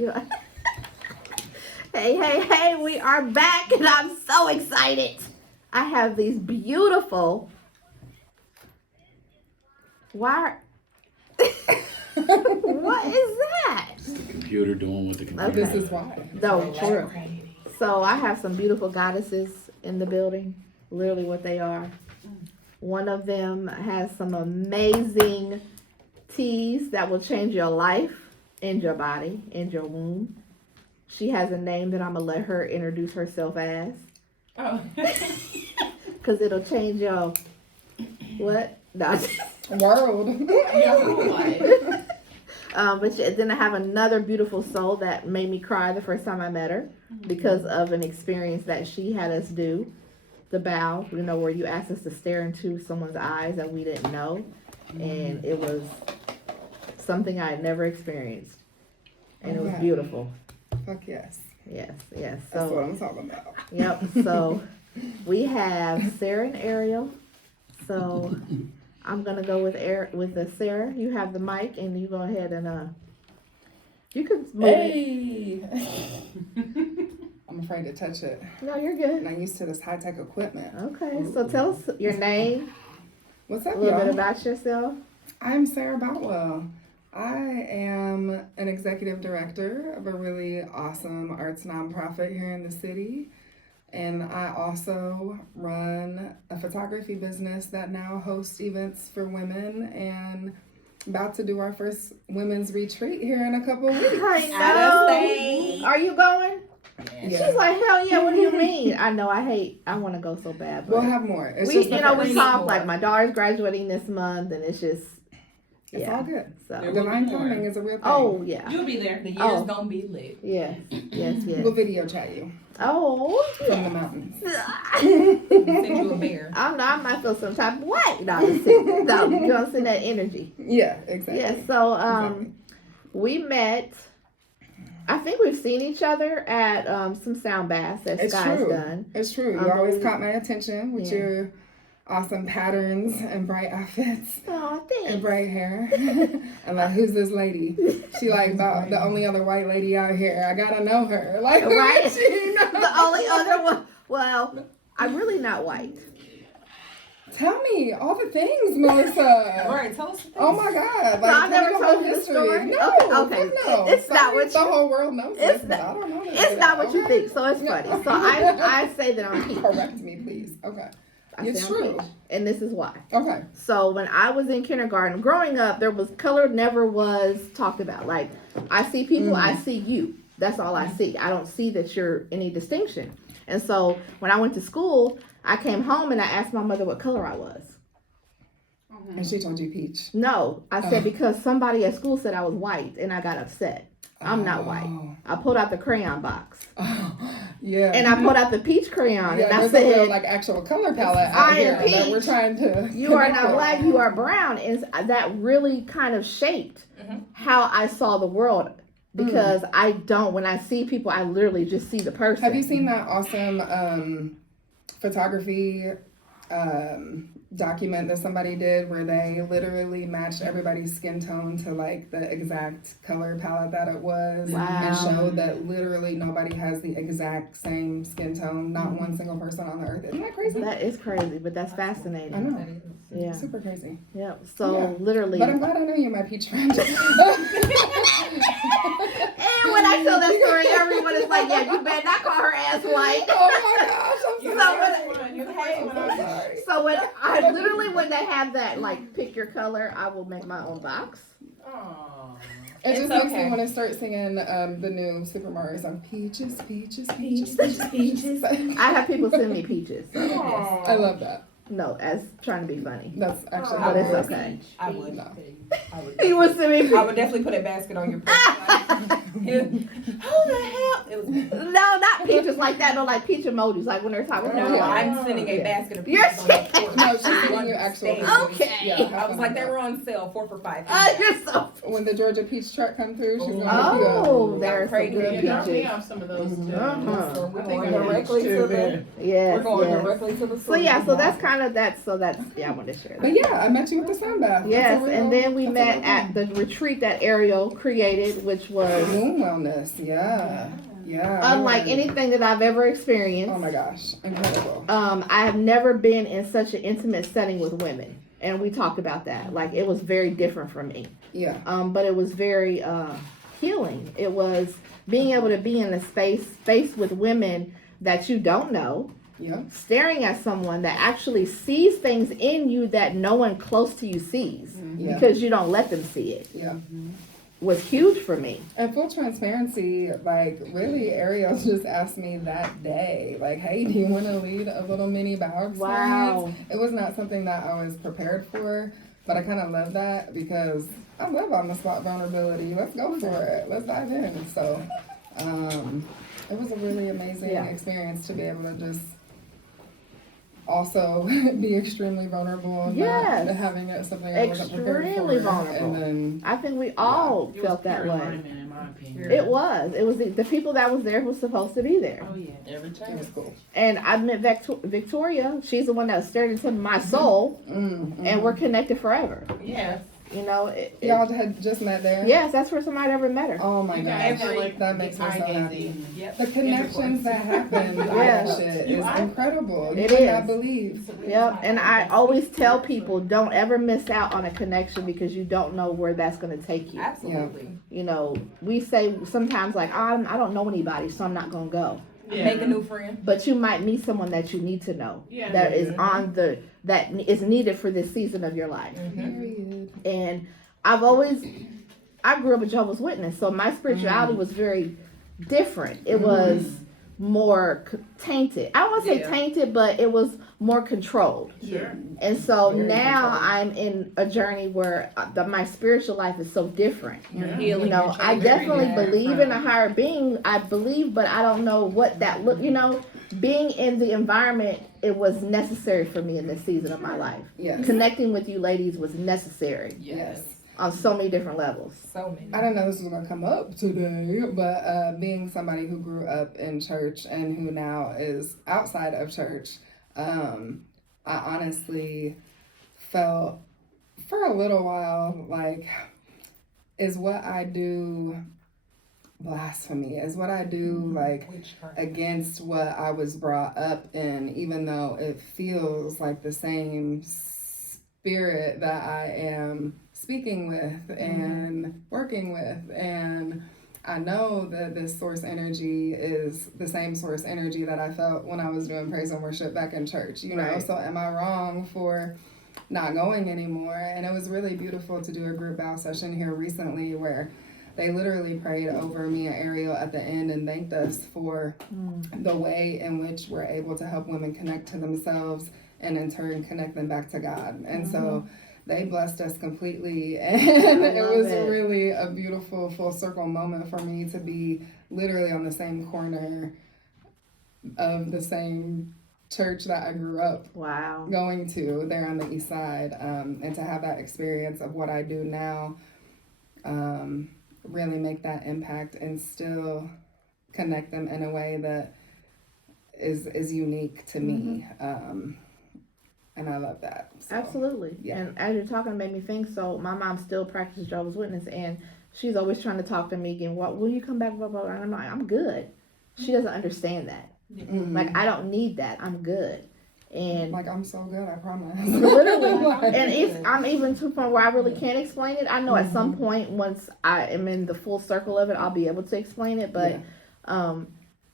You know? Hey, we are back and I'm so excited. I have these beautiful... What is that? It's the computer doing what the computer Okay. This is why. No, true. So I have some beautiful goddesses in the building, literally what they are. One of them has some amazing teas that will change your life and your body and your womb. She has a name that I'm going to let her introduce herself as. Oh. Because it'll change your, what? No. World. But then I have another beautiful soul that made me cry the first time I met her because of an experience that she had us do. The bow, where you asked us to stare into someone's eyes that we didn't know. And it was something I had never experienced. And it was beautiful. Fuck yes. Yes. That's what I'm talking about. Yep. So we have Sarah and Ariel. So I'm gonna go with Sarah. You have the mic, and you go ahead and you can move it. I'm afraid to touch it. No, you're good. I'm not used to this high-tech equipment. Okay. So tell us your name. What's up, A little y'all? bit about yourself. I'm Sarah Boutwell. I am an executive director of a really awesome arts nonprofit here in the city. And I also run a photography business that now hosts events for women and about to do our first women's retreat here in a couple of weeks. I know. Are you going? Yeah. She's like, hell yeah, what do you mean? I know, I want to go so bad. But We'll have more. It's we just the we first. talk like my daughter's graduating this month and it's just, It's all good. So. Divine timing is a real thing. Oh, yeah. You'll be there. The year's gonna be lit. Yes. We'll video chat you Oh, from the mountains. Send you a bear. I might feel some type of way. No, you're gonna send that energy. Yeah, exactly. Yeah, so Exactly. we met. I think we've seen each other at some sound baths that It's Sky's true. done. It's true. You always caught my attention with your awesome patterns and bright outfits Oh, thanks. and bright hair. I'm like, who's this lady? She like about the only other white lady out here. I gotta know her. Like, Right? who is she? The only other one. Well, I'm really not white. Tell me all the things, Melissa. All right, tell us the things. Oh my God! No, I tell me never the told whole you the history. story. No, Okay. no. It's not what the you- whole world knows. it's This, but not- I don't know. It's not what you Okay. think, so it's funny. So I say that I'm peach. Correct me, please. Okay. I It's say I'm true. peach, and this is why. Okay. So when I was in kindergarten, growing up, color never was talked about. Like, I see people, I see you. That's all I see. I don't see that you're any distinction. And so when I went to school, I came home and I asked my mother what color I was. And she told you peach. No, I said because somebody at school said I was white, and I got upset. I'm not white. I pulled out the crayon box. Oh, yeah. And I pulled out the peach crayon, yeah, and I there's a real, said, like, actual color palette I out am here that peach. we're trying to... you are not black, you are brown. And that really kind of shaped how I saw the world. Because when I see people, I literally just see the person. Have you seen that awesome photography document that somebody did where they literally matched everybody's skin tone to like the exact color palette that it was and showed that literally nobody has the exact same skin tone, not one single person on the earth. Isn't that crazy? That is crazy, but that's fascinating. I know. Yeah. Super crazy. Yeah. So Yeah. literally. But I'm glad I know you're my peach friend. And when I tell that story, everyone is like, yeah, you better not call her ass white. Oh my gosh, I'm sorry. So when they have that, like, pick your color, I will make my own box. Aww. It just It's makes okay. me want to start singing the new Super Mario song, Peaches, Peaches, Peaches, Peaches, Peaches. I have people send me peaches. So yes. I love that. No, as trying to be funny. That's actually But it's hilarious. okay. I would. No. He would send me I peaches. would definitely put a basket on your porch. Who the hell? It was, No, not peaches like that. No, like peach emojis. Like when they're talking. no, they're I'm like, sending a Yeah. basket of You're peaches on your porch. No, she's I giving want you to actual stand. peaches. Okay. Yeah, I have was fun like, with they that. were on sale, 4 for $5. You're so. When the Georgia peach truck come through, she's gonna Oh, make there's some Crazy. good You Drop me peaches. off some of those too. Uh-huh. We're I think going I'm directly peach to too, the. man. Yes. We're going yes. directly to the So yeah, so that's kind kind of that's I wanted to share that. But yeah, I met you with the sun bath. Yes, and then we that's a met real at thing. the retreat that Ariel created, which was Moon wellness. Yeah. unlike anything that I've ever experienced. Oh my gosh, incredible. I have never been in such an intimate setting with women, and we talked about that. Like, it was very different for me. Yeah. But it was very healing. It was being able to be in a space with women that you don't know, Yeah. staring at someone that actually sees things in you that no one close to you sees Yeah. because you don't let them see it. Yeah. Was huge for me. And full transparency, like, really, Ariel just asked me that day, like, hey, do you want to lead a little mini bow experience? Wow. It was not something that I was prepared for, but I kind of love that because I love on the spot vulnerability. Let's go for it. Let's dive in. So, it was a really amazing experience to be able to just also be extremely vulnerable. Yes. Not having it something I wasn't prepared for. Extremely vulnerable. And then, I think we all felt that way. In my opinion. It was the people that was there was supposed to be there. Oh yeah, every it time. was cool. And I met Victoria. She's the one that stared into my soul, and we're connected forever. Yes. You know, Y'all had just met there? yes, that's where somebody ever met her. Oh my gosh, that makes me so happy. The connections that happen with Yeah. that shit is incredible. You It would is. not believe. Yep, and I always tell people, don't ever miss out on a connection because you don't know where that's going to take you. Absolutely. You know, we say sometimes like, I don't know anybody, so I'm not going to go. Yeah. Make a new friend. But you might meet someone that you need to know Yeah. that is that is needed for this season of your life. Period. And I grew up a Jehovah's Witness, so my spirituality was very different. It was more tainted. I don't want to say tainted, but it was more controlled. Sure. And so Very now controlled. I'm in a journey where my spiritual life is so different. You're Yeah. healing. You know, you're I changing definitely everything. believe in a higher being. I believe, but I don't know what that look. You know, being in the environment, it was necessary for me in this season of my life. Yes. Connecting with you ladies was necessary Yes. on so many different levels. So many. I didn't know this was going to come up today, but being somebody who grew up in church and who now is outside of church, I honestly felt for a little while like, is what I do blasphemy? Is what I do like Witchcraft. against what I was brought up in, even though it feels like the same spirit that I am speaking with and working with. And I know that this source energy is the same source energy that I felt when I was doing praise and worship back in church, you know? Right. So am I wrong for not going anymore? And it was really beautiful to do a group bow session here recently where they literally prayed over me and Ariel at the end and thanked us for the way in which we're able to help women connect to themselves and in turn connect them back to God. And so they blessed us completely, and it was really a beautiful full circle moment for me to be literally on the same corner of the same church that I grew up Wow. going to there on the east side, and to have that experience of what I do now, really make that impact and still connect them in a way that is unique to me. And I love that. So, Absolutely. yeah. And as you're talking, it made me think. So my mom still practices Jehovah's Witness, and she's always trying to talk to me again. What will you come back? Blah, blah, blah. And I'm like, I'm good. She doesn't understand that. Mhm. Like, I don't need that. I'm good. And Like, I'm so good, I promise. literally, Like, and I'm even to the point where I really can't explain it. I know at some point, once I am in the full circle of it, I'll be able to explain it. But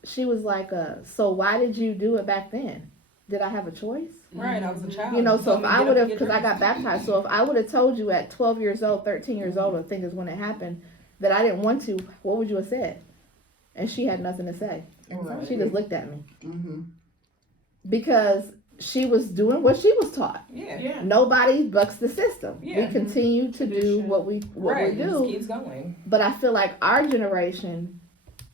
she was like, so why did you do it back then? Did I have a choice? Right, I was a child. You know, You so told if me to I get would up have, and because get I got dressed. baptized, so if I would have told you at 12 years old, 13 years old, I think is when it happened, that I didn't want to, what would you have said? And she had nothing to say. Exactly. She just looked at me. Mm-hmm. Because she was doing what she was taught. Yeah. Nobody bucks the system. Yeah. We continue to do Tradition. what we Right, it just do. keeps going. But I feel like our generation,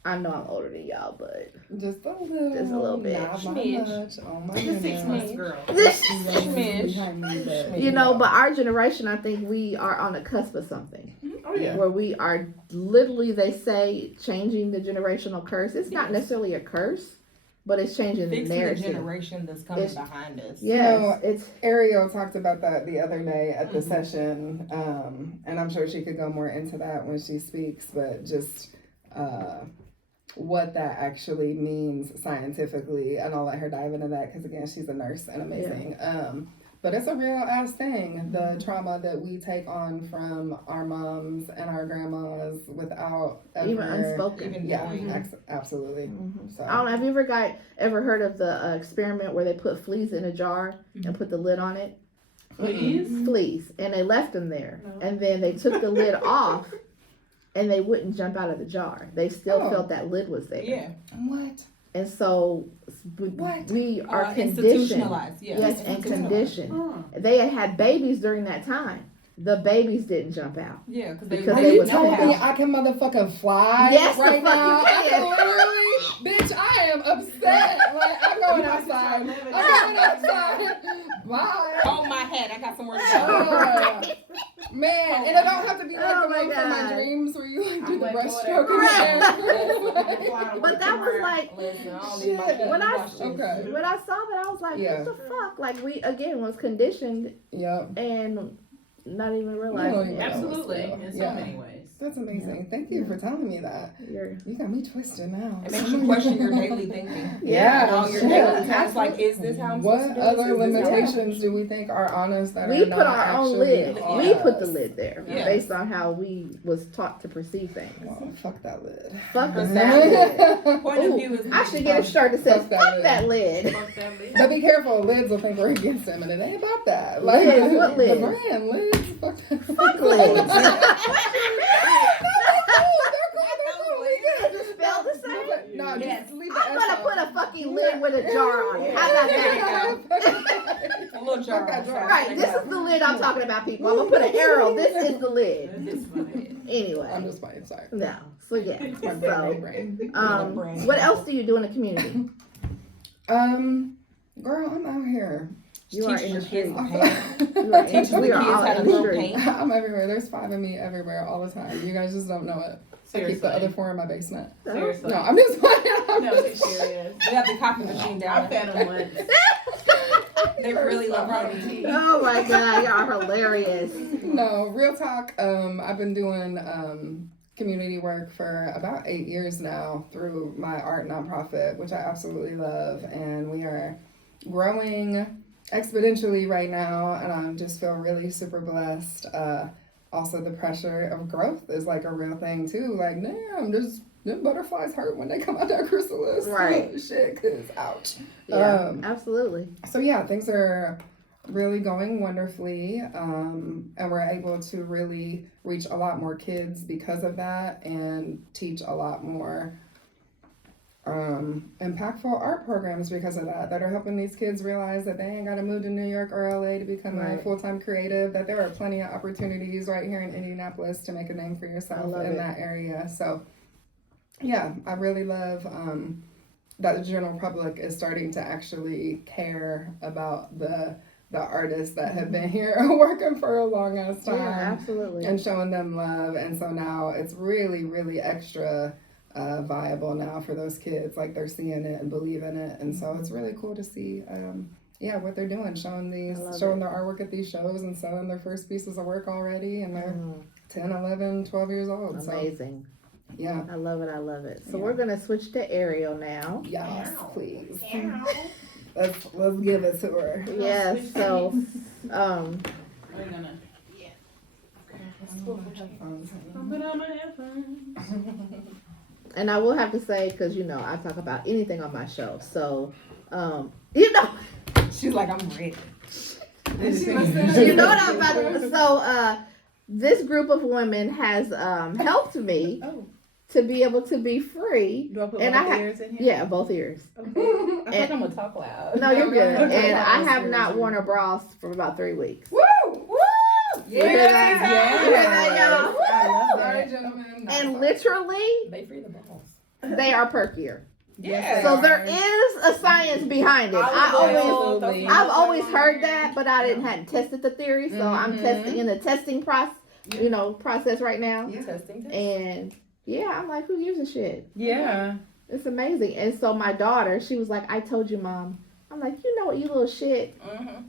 I know I'm older than y'all, but Just a little. Just a little bit. Not by Smidge. much. Oh my Just goodness. 6 months, girl. Smidge. Behind me, but, you know, but our generation, I think we are on the cusp of something. Oh yeah. Where we are literally, they say, changing the generational curse. It's not necessarily a curse, but it's changing the Fixing the narrative. generation that's coming It's- behind us. Yes, No, it's Ariel talked about that the other day at the Mhm. session, and I'm sure she could go more into that when she speaks, but just what that actually means scientifically, and I'll let her dive into that because again, she's a nurse and amazing. But it's a real ass thing, the trauma that we take on from our moms and our grandmas without ever, even unspoken. Even yeah, knowing. absolutely. Mhm. So I don't know. Have you ever heard of the experiment where they put fleas in a jar and put the lid on it? Please? Fleas, and they left them there, No. and then they took the lid off, and they wouldn't jump out of the jar. They still Oh. felt that lid was there. Yeah. what? And so What? we are conditioned. Institutionalized. Yeah. Yes, and Institutionalized. conditioned. They had babies during that time. The babies didn't jump out. Yeah, Because because they Are you was telling me how. I can motherfucking fly Yes, the right fuck now? you I can. can literally, bitch, I am upset. Like, I'm going outside. I'm going outside. Bye. Hold my head. I got somewhere to go. Oh, man, and it don't have to be like Oh the my one from my God. dreams where you like do I'm the like, breaststroke whatever. in the air. But that was like, Listen, I don't Shit. need my kids When I- watching. Okay. when I saw that, I was like, Yeah. what the fuck? Like, we, again, was conditioned Yep. and not even You don't realizing even it. know. Absolutely, Yeah. in so many ways. That's amazing. Thank you for telling me that. You're, You got me twisted now. It makes you question your daily thinking. Yeah. And all your shit. daily tasks. Like, is this how I'm supposed What to do this? other Is this how- limitations do we think are on us that we are put not our own actually lid. on We put the us? lid there Yeah. based on how we was taught to perceive things. Well, fuck that lid. Fuck But that lid. Point of Ooh, view is I should get a shirt that says, fuck that lid. Fuck that lid. But be careful, lids will think we're against them, and it ain't about that. Lids? What the lids? brand lids. Fuck that. Fuck lids. Spelled the same? No, Yes. just leave the I'm S gonna out. put a fucking lid with a jar on it. How about that? a little jar. Fuck that jar. Right, this is the lid I'm talking about, people. I'm gonna put an arrow. This is the lid. It's funny. I'm Anyway, just playing, sorry. no. So yeah. My So, brain. what else do you do in the community? Girl, I'm out here. You are in the Teach your street. kids You are in, Teach the we kids are all how to in the grow street. paint. I'm everywhere. There's 5 of me everywhere all the time. You guys just don't know it. I keep the other Seriously. 4 in my basement. Seriously. No, I'm just playing. No, she's serious. We have the copy machine down I there. fed them once. They really love writing tea. Oh my god, y'all are hilarious. No, real talk. I've been doing community work for about 8 years now through my art nonprofit, which I absolutely love, and we are growing exponentially right now, and I just feel really super blessed. Also, the pressure of growth is like a real thing too. Like, damn, the butterflies hurt when they come out that chrysalis. Right. Shit, cause ouch. Yeah, absolutely. So yeah, things are really going wonderfully, and we're able to really reach a lot more kids because of that, and teach a lot more impactful art programs because of that are helping these kids realize that they ain't got to move to New York or LA to become a Right. full-time creative, that there are plenty of opportunities right here in Indianapolis to make a name for I yourself love in it. that area. So yeah, I really love that the general public is starting to actually care about the artists that have been here working for a long ass time, Yeah, absolutely. and showing them love. And so now it's really, really extra viable now for those kids. Like, they're seeing it and believing it, and so it's really cool to see what they're doing, showing it. their artwork at these shows and selling their first pieces of work already, and they're Mm, 10, 11, 12 years old. amazing. So yeah, I love it. I love it. So Yeah. we're gonna switch to Ariel now. yes, please. Let's give it to her. Yes. So, We're gonna. I'll put on my headphones. and I will have to say, because I talk about anything on my show. So, She's like, I'm ready. you know what I'm about to. So, this group of women has helped me Oh. to be able to be free. Do I put And my I ha- ears in here? Yeah, both ears. Okay. I feel like I'm gonna talk loud. No, you're good. Okay. And I have not worn a bra for about 3 weeks. Woo! Woo! You hear that? You hear that, y'all? I love that. Sorry, gentlemen. And literally, They free the balls. they are perkier. Yeah. So there is a science behind it. I've always heard that, but I hadn't tested the theory. So I'm testing in the testing process right now. Yeah. Testing. And yeah, I'm like, who gives a shit? Yeah. It's amazing. And so my daughter, she was like, I told you, Mom. I'm like, you know what, you little shit.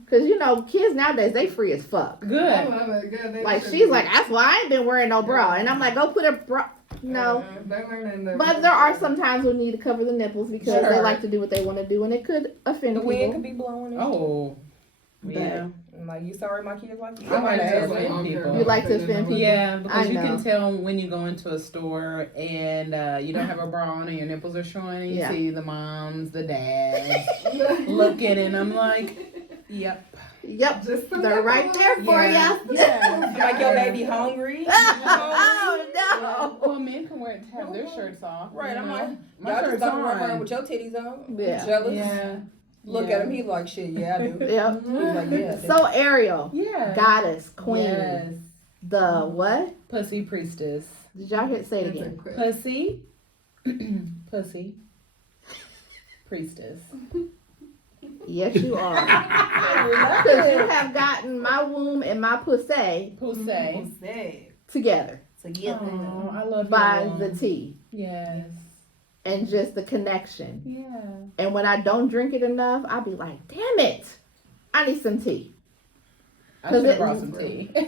Because, you know, kids nowadays, they free as fuck. I Good. love it. Good. They Like, should she's be. like, that's why I ain't been wearing no bra. And I'm like, go put a bra. No. They're learning the. But there are some times we need to cover the nipples because they Sure. like to do what they want to do. And it could offend The wind people. could be blowing. And Oh. But- Yeah. shit. Like, you sorry my kids like you. I like to Just offend don't care people. about You like to offending offend nobody. Yeah, because I you know. can tell when you go into a store and you don't have a bra on and your nipples are showing. And you Yeah. see the moms, the dads looking, and I'm like, yep. Yep. Just some They're right there for Yeah. you. Yeah. Like your baby hungry. Oh, Yeah. no. Well, men can wear it to have their shirts off. Right, you I'm know? like, my y'all just shirt's don't run around on. with your titties on. Yeah. Jealous. Yeah. Look Yeah. at him. He like shit. Yeah, I do. Yep. He's like, yeah. So, Ariel, Yeah. goddess, queen, Yes. the what? Pussy priestess. Did y'all hear say it again? Pussy. Pussy. Priestess. Yes, you are. I Because you have gotten my womb and my pussy Pussy. Say. together Oh, I love by you. the T Yes. and just the connection. Yeah. And when I don't drink it enough, I'll be like, damn it, I need some tea. I should have it- brought some tea. No,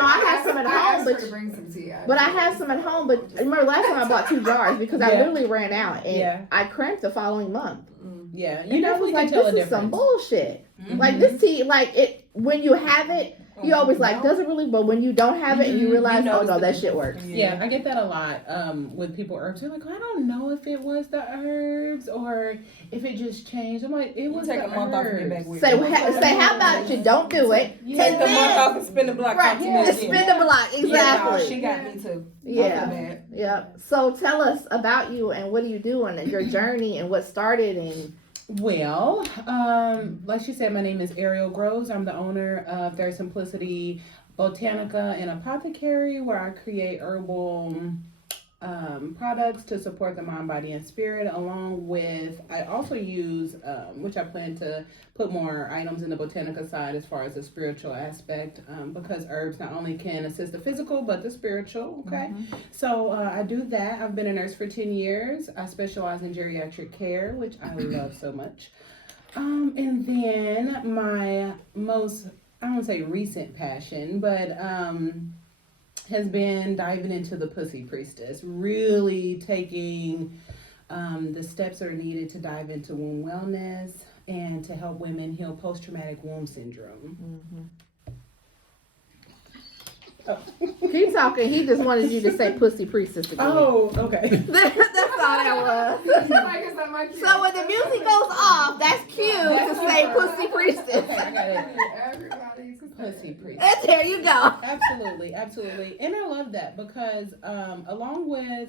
I have some at I home, asked her but to bring some tea. But I have some at home, but remember last time I bought 2 jars because I Yeah. literally ran out and Yeah. I cramped the following month. Yeah, And you I definitely was can like, tell a this is some difference. bullshit. Like this tea, like it when you have it, you always like doesn't really, but when you don't have it and you realize, oh no, that shit works. Yeah, I get that a lot with people herbs. They're like, I don't know if it was the herbs or if it just changed. I'm like, it was take the a month off and get herbs. back with Say, it. say, how about you don't do it? Yeah. Take the month off and spin the block. Right, Talk to me and again. spin the block, Yeah, no, exactly. she got me too. Yeah. I feel bad. Yeah. So tell us about you and what do you do and your journey and what started and Well, like she said, my name is Ariel Groves. I'm the owner of Their Simplicity Botanica and Apothecary, where I create herbal products to support the mind, body, and spirit. Along with, I also use, which I plan to put more items in the Botanica side as far as the spiritual aspect, because herbs not only can assist the physical but the spiritual. Okay, so I do that. I've been a nurse for 10 years. I specialize in geriatric care, which I love so much. And then my most, I don't say recent passion, but has been diving into the pussy priestess, really taking the steps that are needed to dive into womb wellness and to help women heal post-traumatic womb syndrome. keep talking. He just wanted you to say pussy priestess again. Oh, okay. That's all that was. Like, is that my cue? So when the music goes off, that's cute to say pussy priestess. Okay, I got it. Everybody to say Pussy it. priestess. And there you go. Absolutely, absolutely. And I love that because along with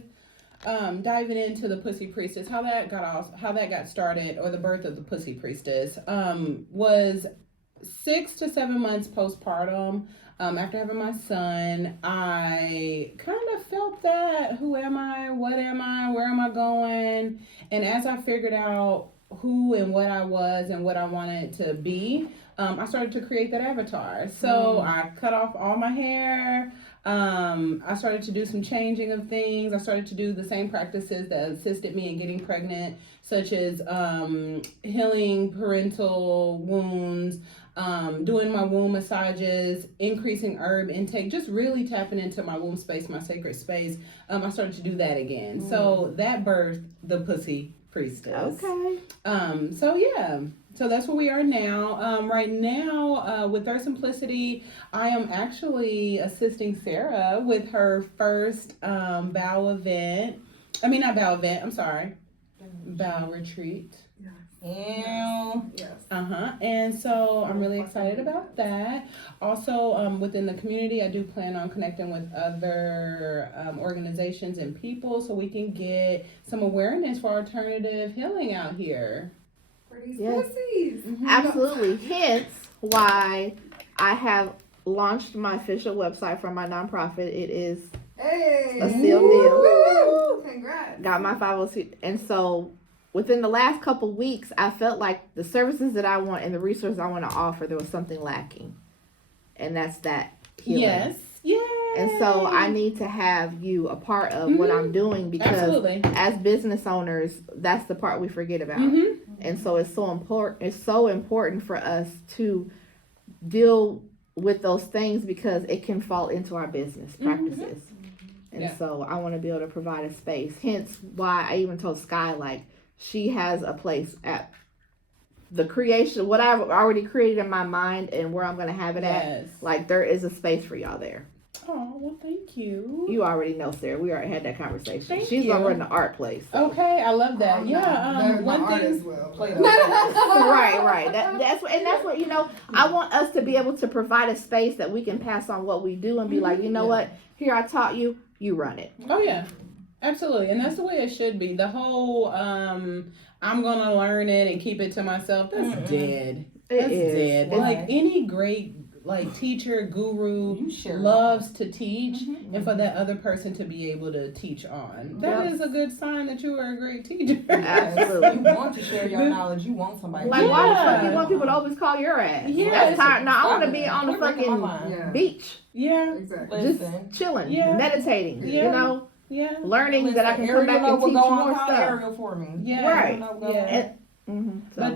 diving into the pussy priestess, how that got started, or the birth of the pussy priestess, was 6 to 7 months postpartum. After having my son, I kind of felt that, who am I? What am I? Where am I going? And as I figured out who and what I was and what I wanted to be, I started to create that avatar. So I cut off all my hair. I started to do some changing of things. I started to do the same practices that assisted me in getting pregnant, such as healing parental wounds, doing my womb massages, increasing herb intake, just really tapping into my womb space, my sacred space. I started to do that again. So that birthed the pussy priestess. Okay. So yeah. So that's where we are now. Right now, with Their Simplicity, I am actually assisting Sarah with her first bow event. I mean, not bow event, I'm sorry. Bow retreat. Yes. And so I'm really excited about that. Also, within the community, I do plan on connecting with other organizations and people so we can get some awareness for alternative healing out here. For these Yes. pussies. Absolutely. Hence why I have launched my official website for my nonprofit. It is Hey. a sealed deal. Woo! Congrats. Got my 501c. And so within the last couple weeks, I felt like the services that I want and the resources I want to offer, there was something lacking. And that's that healing. Yes. And so I need to have you a part of what I'm doing, because Absolutely. as business owners, that's the part we forget about. And so it's so important. It's so important for us to deal with those things, because it can fall into our business practices. And Yeah. so I want to be able to provide a space. Hence why I even told Sky, like, she has a place at the creation, what I've already created in my mind and where I'm going to have it at. Like, there is a space for y'all there. Oh, well, thank you. You already know, Sarah. We already had that conversation. Thank She's you. gonna run the art place. So. Okay, I love that. I'm Yeah, not. one my thing. art will play Right. That's what you know. I want us to be able to provide a space that we can pass on what we do and be like, you know what? Here, I taught you. You run it. Oh yeah, absolutely, and that's the way it should be. The whole I'm gonna learn it and keep it to myself. That's dead. That's dead. Why? Like any great teacher, guru You share loves to teach, and for that other person to be able to teach on. That is a good sign that you are a great teacher. Absolutely. You want to share your knowledge. You want somebody. Like, why the fuck you want people to always call your ass? Yeah, That's it's- tired. No, I want to be on the Quit breaking my fucking mind. beach, Yeah, Exactly. Listen. just chilling, Yeah. meditating. Yeah. You know, yeah, learning that I can come Ariel back know and what teach go on, more call stuff. Ariel for me. yeah. Right. Know what go Yeah. on. But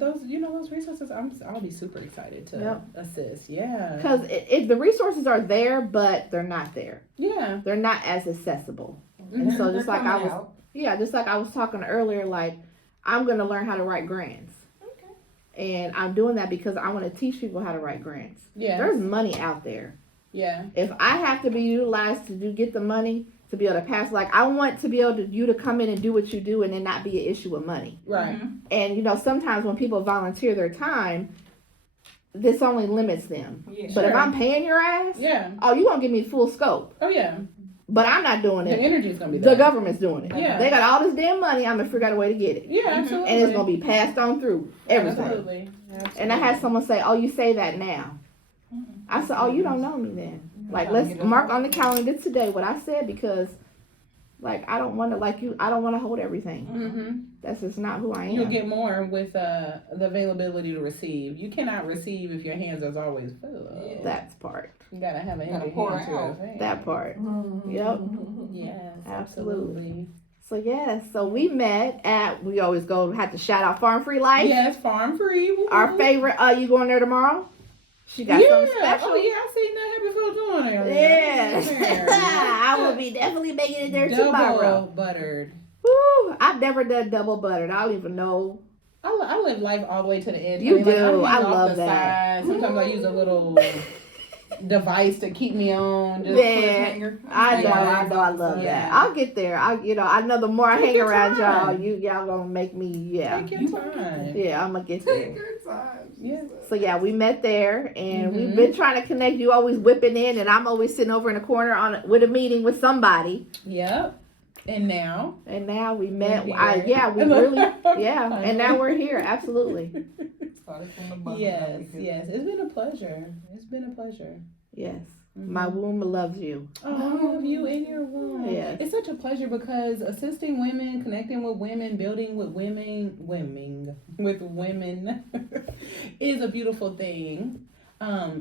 those those resources, I'll be super excited to assist. Yeah, Because if the resources are there, but they're not there, yeah. they're not as accessible. And so just They're like I coming was, out. just like I was talking earlier, like, I'm gonna learn how to write grants. And I'm doing that because I want to teach people how to write grants. Yeah. There's money out there. Yeah. If I have to be utilized to get the money to be able to pass, like, I want to be able to you to come in and do what you do and then not be an issue with money. Right. And you know, sometimes when people volunteer their time, this only limits them. Yeah. But if Sure. I'm paying your ass, Yeah. oh, you gonna give me full scope. Oh yeah. But I'm not doing The it. energy's gonna be The there. government's doing it. Yeah. They got all this damn money. I'm gonna figure out a way to get it. Yeah, absolutely. And it's gonna be passed on through everything. Absolutely. And I had someone say, "Oh, you say that now." I said, "Oh, you don't know me then. Like, let's mark on the calendar today what I said, because, like, I don't want to I don't want to hold everything. Mm-hmm. That's just not who I am." You'll get more with the availability to receive. You cannot receive if your hands are always full. Yeah. That part. You gotta have an Gotta empty pour hand it to out. receive. That part. Yep. Yes, Absolutely. So yes, so we met at, we always have to shout out Farm Free Life. Yes, farm free. Woo-hoo. Our favorite. You going there tomorrow? She got Yeah. something special. Oh yeah, I seen that happy for doing it. Yeah. I will be definitely making it there Double tomorrow. buttered. Woo, I've never done double buttered. I don't even know. I live life all the way to the edge. You I mean, like, do. hang I off love the that. side. Sometimes I use a little device to keep me on. Just Man, I know. I love Yeah. that. I'll get there. I know the more I Take hang your around time. y'all gonna make me. Yeah, Take your time. yeah. I'm gonna get there. Take your time. Yeah. So yeah, we met there, and we've Mhm. been trying to connect. You always whipping in, and I'm always sitting over in the corner with a meeting with somebody. Yep. And now. And now we met. We're We here. really, yeah. And now we're here. Absolutely, Started from the bottom. Yes. Yes. It's been a pleasure. It's been a pleasure. yes. Mhm. My womb loves you. Oh, I love you and your womb. Yes. It's such a pleasure because assisting women, connecting with women, building with women is a beautiful thing.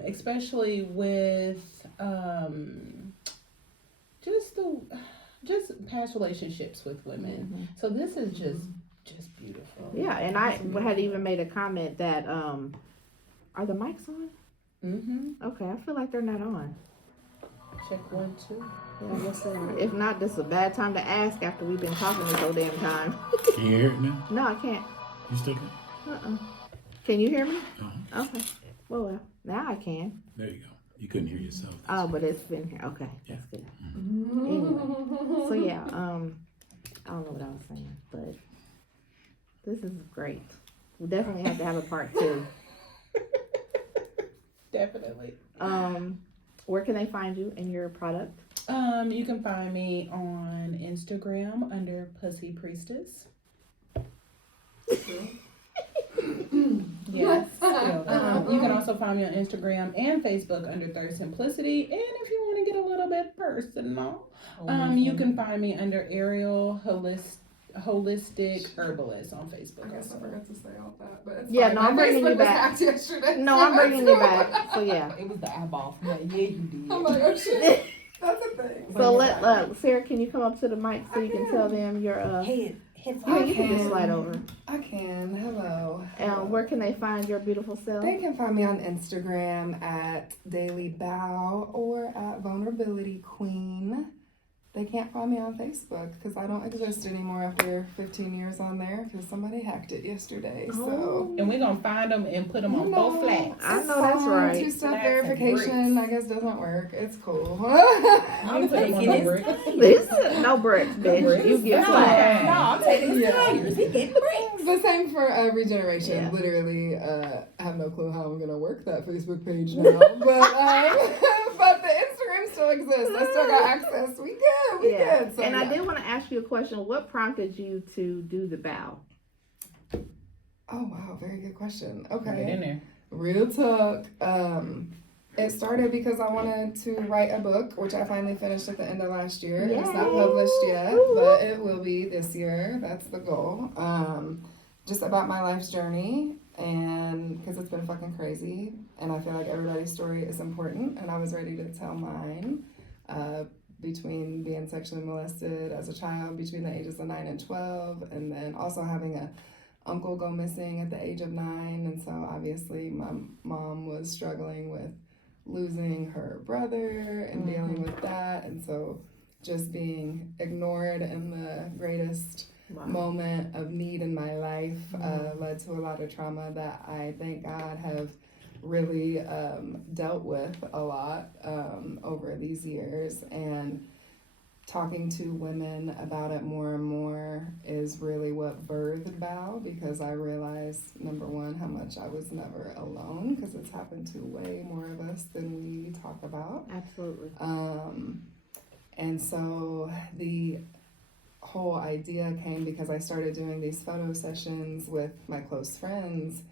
Especially with just past relationships with women. So this is just beautiful. Yeah, and I had even made a comment that are the mics on? Mm-hmm. Okay, I feel like they're not on. Check 1, 2. Yeah, I guess so. If not, this is a bad time to ask after we've been talking this whole damn time. Can you hear it now? No, I can't. You still can? Can you hear me? Uh-huh. Okay. Well, now I can. There you go. You couldn't hear yourself. Oh, but it's been here. Okay, Yeah. that's good. Anyway, so yeah, I don't know what I was saying, but this is great. We definitely have to have a part 2. Definitely. Where can they find you and your product? You can find me on Instagram under Pussy Priestess. Yes. You can also find me on Instagram and Facebook under Thirst Simplicity. And if you want to get a little bit personal, you can find me under Ariel holistic herbalist on Facebook. I guess I also. forgot to say all that, but it's Yeah, fine. no, I'm My bringing Facebook you was back. hacked yesterday. No, I'm bringing you back. So yeah. It was the eyeball from that. Yeah, you did. I'm like, oh shit, that's a thing. So let Sarah, can you come up to the mic so you can tell them your Head Yeah, you can just slide over. I can. Hello. Where can they find your beautiful self? They can find me on Instagram at Daily Bow or at Vulnerability Queen. They can't find me on Facebook because I don't exist anymore after 15 years on there because somebody hacked it yesterday. So And we're gonna find them and put them on both flats. I know that's right. Two-step Flats and verification, bricks. I guess, doesn't work. It's cool. I'm taking taking his bricks. No bricks, bitch. bricks. You get No. flat. No, I'm taking his Yeah. tires. He getting bricks. The same for every generation. Yeah. Literally, I have no clue how I'm gonna work that Facebook page now, but the Instagram still exists. I still got access. We good. We Yeah. good. So, And I yeah. did want to ask you a question. What prompted you to do the bow? Oh wow, very good question. Get in Okay, there. real talk. It started because I wanted to write a book, which I finally finished at the end of last year. It's not Yay. published yet, but it will be this year. That's the goal. Just about my life's journey, and because it's been fucking crazy, and I feel like everybody's story is important, and I was ready to tell mine. Between being sexually molested as a child between the ages of 9 and 12, and then also having a uncle go missing at the age of 9, and so obviously my mom was struggling with losing her brother and dealing with that, and so just being ignored in the greatest moment of need in my life led to a lot of trauma that I thank God have really dealt with a lot over these years, and talking to women about it more and more is really what birthed Bow, because I realized, number one, how much I was never alone, because it's happened to way more of us than we talk about. Absolutely. And so the whole idea came because I started doing these photo sessions with my close friends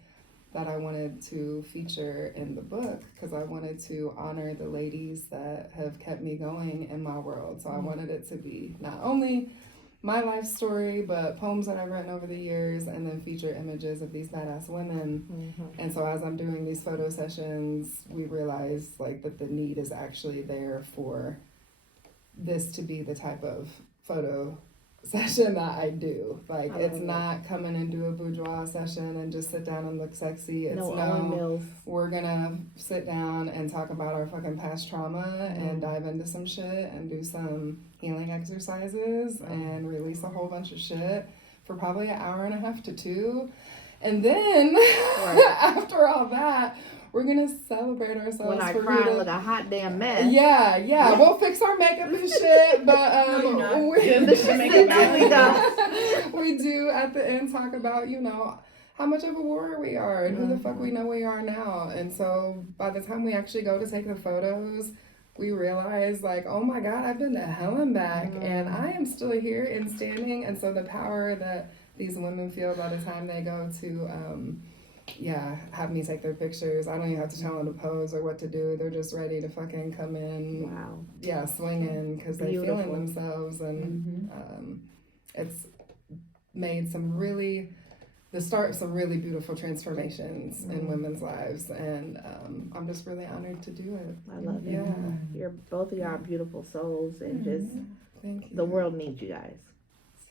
that I wanted to feature in the book, because I wanted to honor the ladies that have kept me going in my world. So I wanted it to be not only my life story, but poems that I've written over the years, and then feature images of these badass women. And so as I'm doing these photo sessions, we realized like that the need is actually there for this to be the type of photo session that I do. Like, it's not come in and do a boudoir session and just sit down and look sexy. It's Owen Mills. we're gonna sit down and talk about our fucking past trauma and dive into some shit and do some healing exercises and release a whole bunch of shit for probably an hour and a half to 2. And then after all that, we're gonna celebrate ourselves. When I for cry who like a hot damn mess. yeah, we'll fix our makeup and shit, but you're not. we do at the end talk about, you know, how much of a warrior we are and who the fuck we know we are now. And so by the time we actually go to take the photos, we realize like, oh my God, I've been to hell and back and I am still here and standing. And so the power that these women feel by the time they go to have me take their pictures. I don't even have to tell them to pose or what to do. They're just ready to fucking come in. Wow. Yeah, swinging because they're Beautiful. feeling themselves. And it's made the start of some really beautiful transformations in women's lives. And I'm just really honored to do it. I love you. Yeah. Both of y'all are beautiful souls, and just Thank you. the world needs you guys.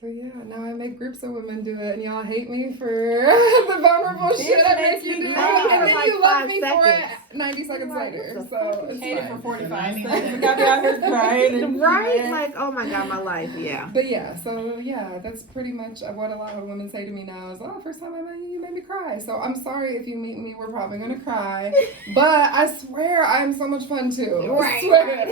So yeah, now I make groups of women do it, and y'all hate me for the vulnerable shit I make you do, me and laugh. then Like you love 5 me for seconds. it 90 seconds later. what the So it's Hated fine. for 45 seconds. We got me out here crying. Right? Like, oh my God, my life. Yeah. But yeah, that's pretty much what a lot of women say to me now is, oh, first time I met you, you made me cry. So I'm sorry if you meet me, we're probably gonna cry. But I swear I'm so much fun too. Right.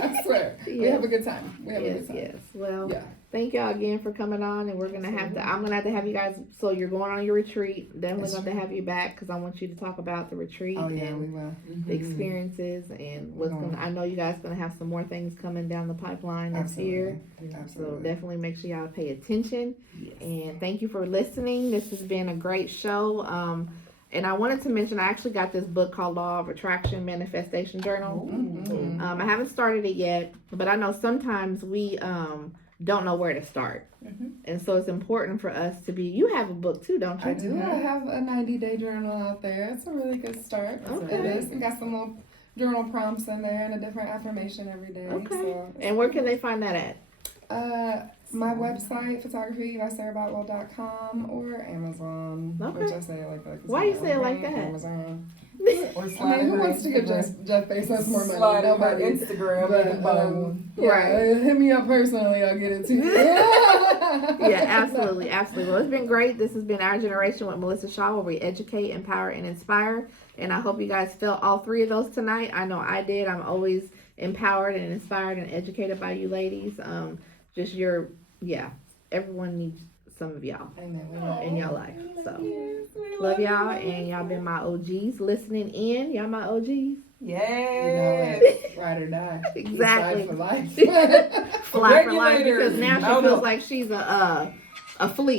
I swear. We Yeah. have a good time. We have a Yes, good time. yes. Well, Yeah. thank y'all again for coming on, and we're gonna I'm gonna have to have you guys. So you're going on your retreat. Definitely Yes, going to have you back because I want you to talk about the retreat Oh yeah, and we will. the experiences and what's Mhm. gonna. I know you guys gonna have some more things coming down the pipeline this year. So Absolutely. definitely make sure y'all pay attention. And thank you for listening. This has been a great show. And I wanted to mention I actually got this book called Law of Attraction Manifestation Journal. Mhm. I haven't started it yet, but I know sometimes we don't know where to start. Mhm. And so it's important for us to be, you have a book too, don't you? I do. I have a 90-day journal out there. It's a really good start. Okay. It is. It got some little journal prompts in there and a different affirmation every day. Okay. So And where can they find that at? my website, photography by sarahboutwell.com or Amazon. Okay. Which I say it like that. 'cause Why you say it like that? Amazon. Or I slide mean, who her wants to give Instagram. Jeff Bezos more money? Slide her Nobody. Instagram. But, and buy one. yeah, Right. hit me up personally. I'll get it to you. Yeah, absolutely, absolutely. Well, it's been great. This has been Our Generation with Melissa Shaw, where we educate, empower, and inspire. And I hope you guys felt all three of those tonight. I know I did. I'm always empowered and inspired and educated by you ladies. Just your, everyone needs some of y'all Amen. in your life. So love y'all, and y'all been my OGs listening in. Y'all my OGs. You Yes. know it. Ride or die. Exactly. Decide for life. Fly for life, Regulators. because now she No, feels no. like she's a flea.